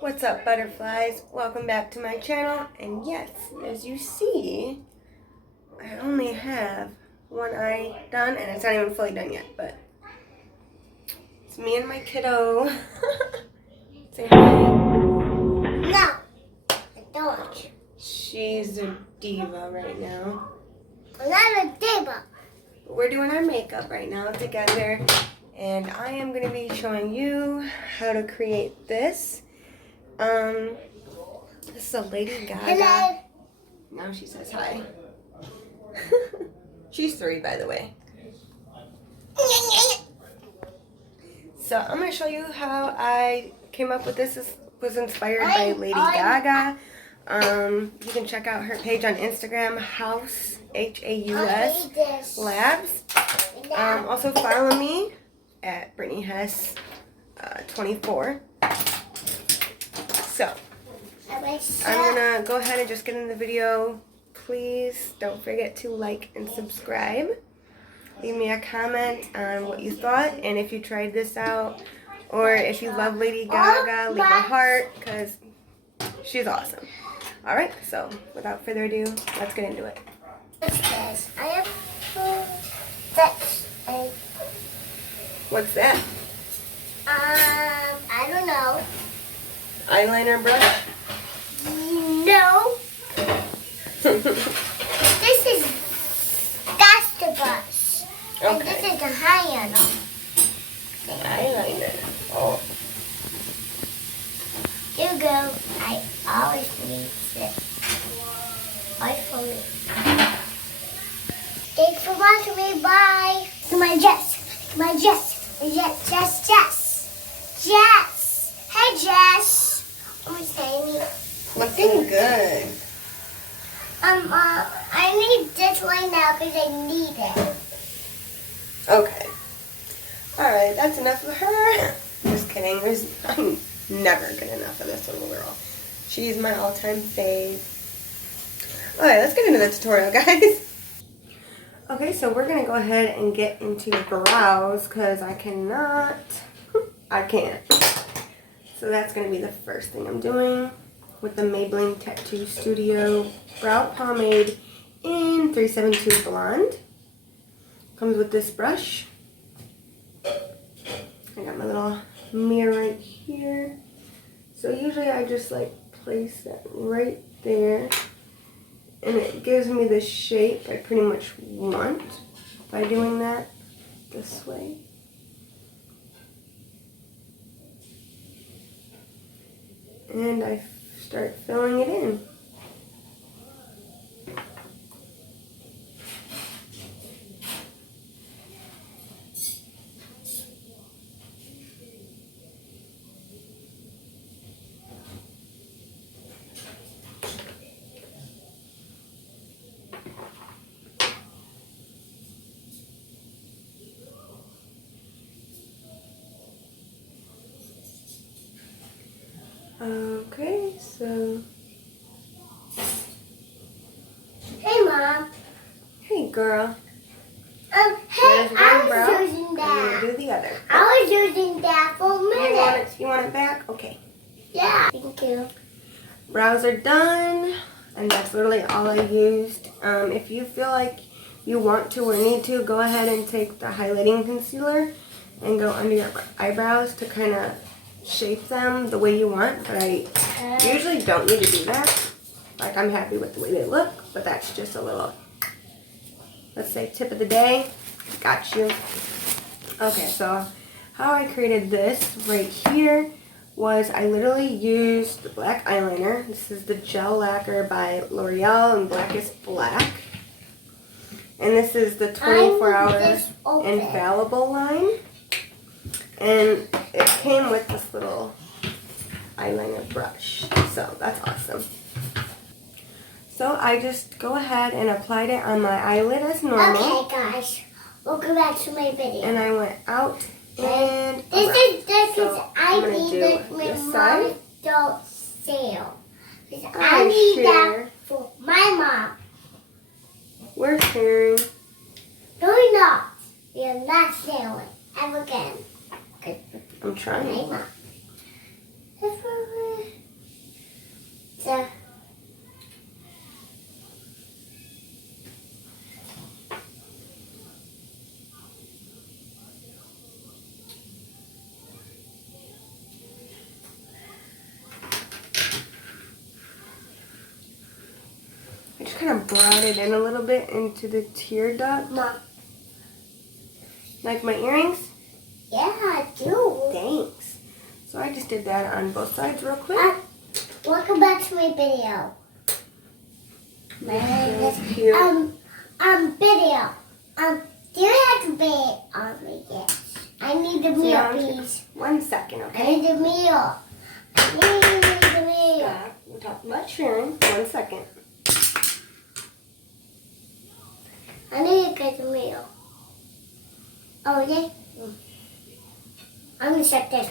What's up, butterflies? Welcome back to my channel. And yes, as you see, I only have one eye done, and it's not even fully done yet, but it's me and my kiddo. Say hi. No, I don't. She's a diva right now. I'm not a diva. We're doing our makeup right now together, and I am going to be showing you how to create this. This is a Lady Gaga. Hello. Now she says hi. She's 3, by the way. So I'm going to show you how I came up with this. This was inspired by Lady Gaga. You can check out her page on Instagram, House, H-A-U-S, Labs. Also follow me at Brittany Hess 24. So, I'm going to go ahead and just get in the video. Please don't forget to like and subscribe. Leave me a comment on what you thought and if you tried this out. Or if you love Lady Gaga, leave a heart because she's awesome. Alright, so without further ado, let's get into it. What's this? I have this. What's that? I don't know. Eyeliner brush? No. This is castor brush. And Okay. this is a eyeliner. Eyeliner. Oh. Here you go. I always need it. I forget. Thanks for watching me. Bye. To my Jess. My Jess. Jess. Hey, Jess. I'm saying. Looking good. I need this right now because I need it. Okay. Alright, that's enough of her. Just kidding. I'm never get enough of this little girl. She's my all-time fave. Alright, let's get into the tutorial, guys. Okay, so we're going to go ahead and get into brows because I can't. So that's going to be the first thing I'm doing with the Maybelline Tattoo Studio Brow Pomade in 372 Blonde. Comes with this brush. I got my little mirror right here. So usually I just like place that right there. And it gives me the shape I pretty much want by doing that this way. And I start filling it in. Okay, so. Hey, Mom. Hey, girl. Hey, I was using that. I'm gonna do the other. I was using that for a minute. You want it back? Okay. Yeah. Thank you. Brows are done, and that's literally all I used. If you feel like you want to or need to, go ahead and take the highlighting concealer and go under your eyebrows to kind of shape them the way you want, but I usually don't need to do that. Like, I'm happy with the way they look, but that's just a little, let's say, tip of the day. Got you. Okay, so how I created this right here was I literally used the black eyeliner. This is the gel lacquer by Loreal in Blackest Black. And this is the 24-hour infallible line. And it came with this little eyeliner brush. So that's awesome. So I just go ahead and applied it on my eyelid as normal. Okay, guys. Welcome back to my video. And I went out and This so is I need that my mom don't sell. I need that for my mom. We're sharing. No, we're not. We are not selling. Ever again. I'm trying. My mom. I just kind of brought it in a little bit into the tear duct. Mom. Like my earrings? Yeah, I do. Thanks. So I just did that on both sides real quick. Welcome back to my video. My name is cute. Video. Do you have to be on me yet? I need the meal, please. 1 second, I okay? need the meal. I need the meal. Stop. We're talking about sharing. 1 second. I need to get the meal. Oh, yeah? I'm going to set this.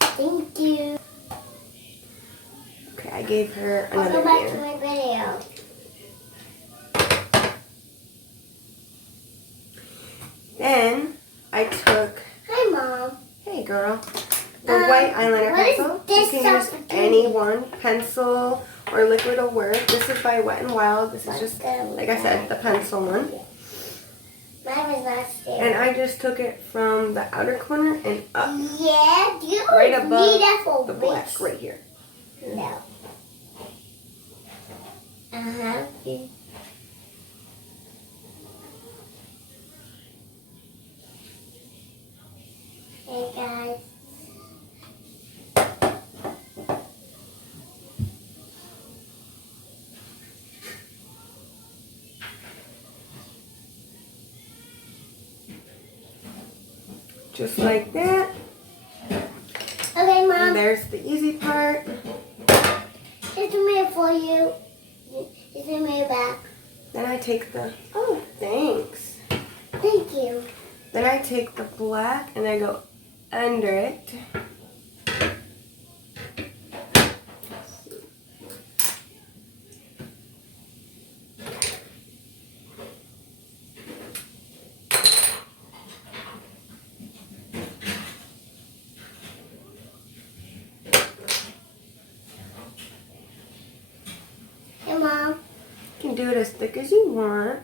Thank you. Okay, I gave her another Welcome back to ear. my video. Then I took, Hi, Mom. hey girl, the white eyeliner what is pencil. this You can use stuff? any one, pencil or liquid will work. This is by Wet n Wild. This is just, like I said, the pencil one. Mine was last year. And I just took it from the outer corner and up, Yeah, do you right need above that for the black, weeks? right here. No. Uh-huh. Hey, guys. Just like that. Okay, And Mom. there's the easy part. Here's a mirror for you. Here's a mirror back. Then I take the, oh, thanks. Thank you. Then I take the black and I go under it. Hey, Mom. You can do it as thick as you want.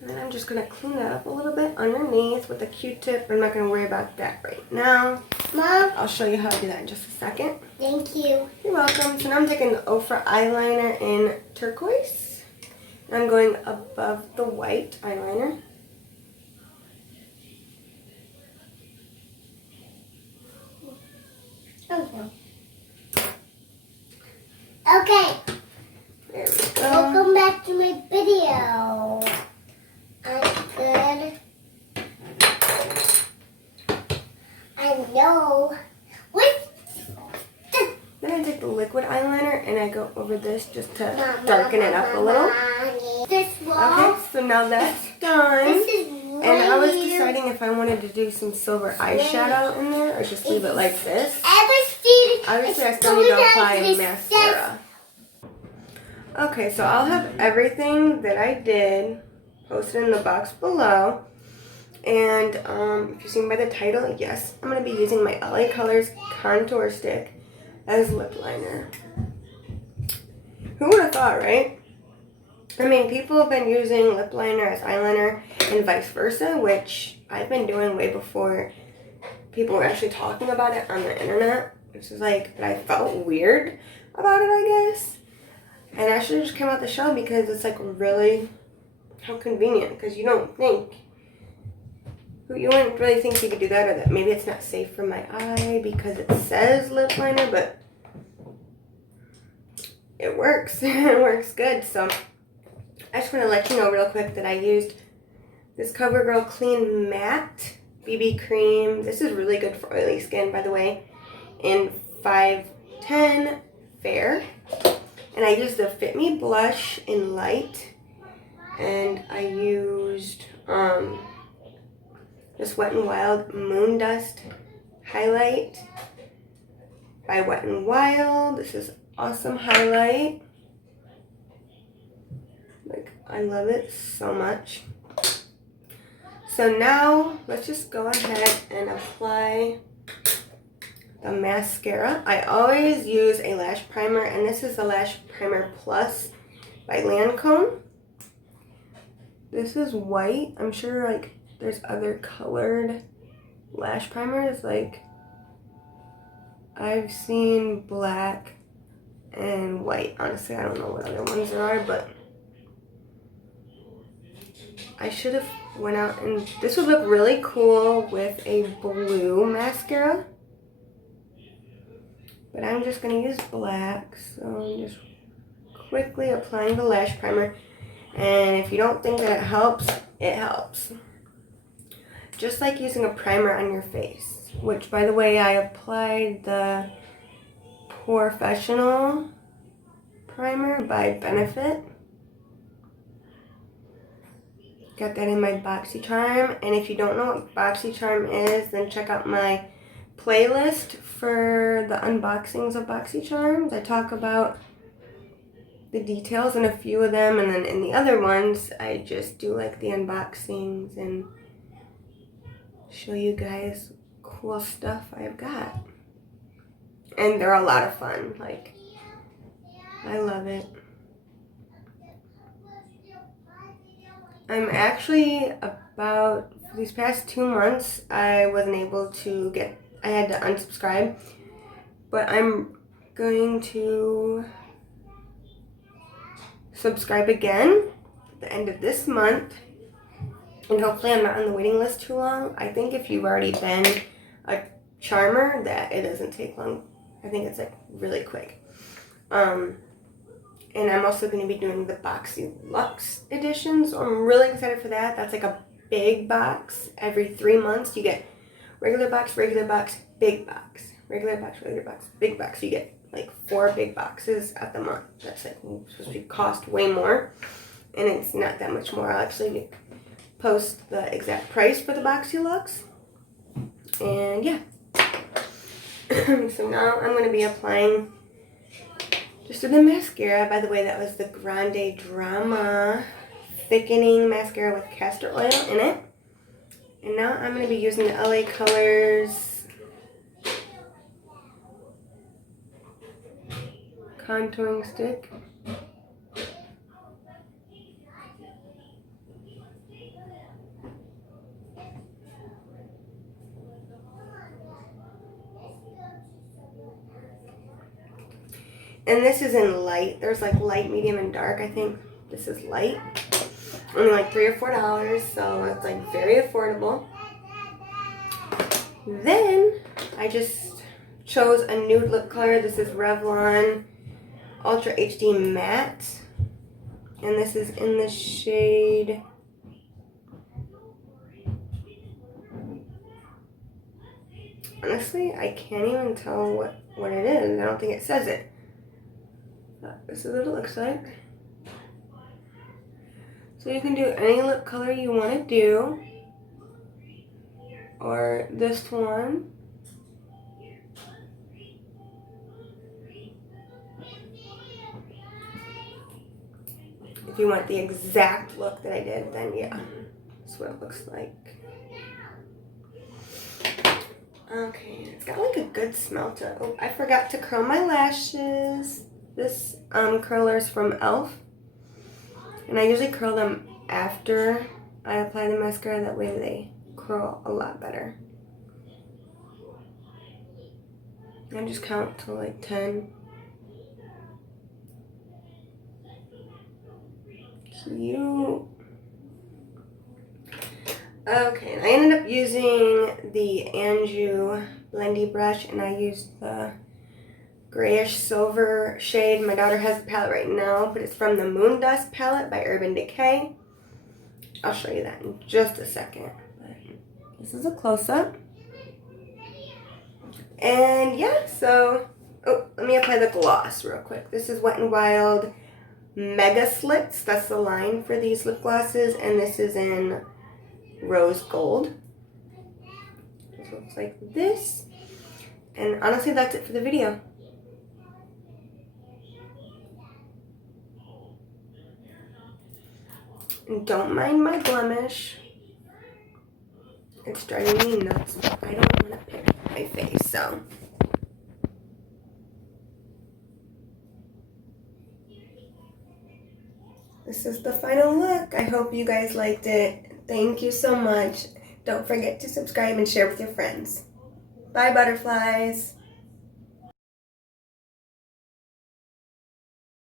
And then I'm just going to clean that up a little bit underneath with a Q-tip. I'm not going to worry about that right now. Mom. I'll show you how to do that in just a second. Thank you. You're welcome. So now I'm taking the Ophra eyeliner in turquoise. And I'm going above the white eyeliner. Okay. There we go. Welcome back to my video. I'm good. I know. What? Then I take the liquid eyeliner and I go over this just to darken it up a little. This wall. Okay, so now that's done. This is And I was right here. deciding if I wanted to do some silver eyeshadow in there or just leave it like this. Obviously, I still need to apply mascara. Okay, so I'll have everything that I did posted in the box below. And if you've seen by the title, yes, I'm going to be using my LA Colors contour stick as lip liner. Who would have thought, right? I mean, people have been using lip liner as eyeliner and vice versa, which I've been doing way before people were actually talking about it on the internet. Which is like, but I felt weird about it, I guess. And I should have just come out the show because it's like really, how convenient. Because you don't think, you wouldn't really think you could do that, or that maybe it's not safe for my eye because it says lip liner, but it works. It works good. So I just want to let you know real quick that I used this CoverGirl Clean Matte BB Cream. This is really good for oily skin, by the way, in 510 Fair. And I used the Fit Me blush in light. And I used this Wet n Wild Moon Dust highlight by Wet n Wild. This is awesome highlight. Like, I love it so much. So now let's just go ahead and apply the mascara. I always use a lash primer, and this is the Lash Primer Plus by Lancome. This is white. I'm sure like there's other colored lash primers. Like, I've seen black and white. Honestly, I don't know what other ones there are, but I should have went out and this would look really cool with a blue mascara. But I'm just going to use black. So I'm just quickly applying the lash primer. And if you don't think that it helps, it helps. Just like using a primer on your face. Which, by the way, I applied the Professional primer by Benefit. Got that in my BoxyCharm. And if you don't know what BoxyCharm is, then check out my playlist for the unboxings of BoxyCharms. I talk about the details in a few of them, and then in the other ones, I just do like the unboxings and show you guys cool stuff I've got. And they're a lot of fun. Like, I love it. I'm actually about, for these past 2 months, I wasn't able to I had to unsubscribe, but I'm going to subscribe again at the end of this month, and hopefully I'm not on the waiting list too long. I think if you've already been a charmer, that it doesn't take long. I think it's like really quick. And I'm also going to be doing the Boxy Luxe edition, so I'm really excited for that. That's like a big box. Every 3 months you get regular box, big box, regular box, big box. You get like 4 big boxes at the month. That's like supposed to cost way more, and it's not that much more. I'll actually post the exact price for the Boxy Luxe. And yeah. So now I'm going to be applying just the mascara. By the way, that was the Grande Drama Thickening Mascara with castor oil in it. And now I'm going to be using the LA Colors contouring stick. And this is in light. There's like light, medium, and dark. I think this is light. Only like $3 or $4, so it's like very affordable. Then I just chose a nude lip color. This is Revlon Ultra HD Matte. And this is in the shade honestly, I can't even tell what it is. I don't think it says it. This is what it looks like. So you can do any lip color you want to do. Or this one. If you want the exact look that I did, then yeah. That's what it looks like. Okay, it's got like a good smell to it. Oh, I forgot to curl my lashes. This curler's from e.l.f. And I usually curl them after I apply the mascara. That way they curl a lot better. I just count to like 10. Cute. Okay, and I ended up using the Anjou Blendy brush, and I used the grayish silver shade. My daughter has the palette right now, but it's from the Moon Dust palette by Urban Decay. I'll show you that in just a second. But this is a close-up. And yeah, so, Oh, let me apply the gloss real quick. This is Wet n Wild Mega Slits. That's the line for these lip glosses. And this is in Rose Gold. It looks like this. And honestly, that's it for the video. And don't mind my blemish. It's driving me nuts, but I don't want to pick my face, so. This is the final look. I hope you guys liked it. Thank you so much. Don't forget to subscribe and share with your friends. Bye, butterflies.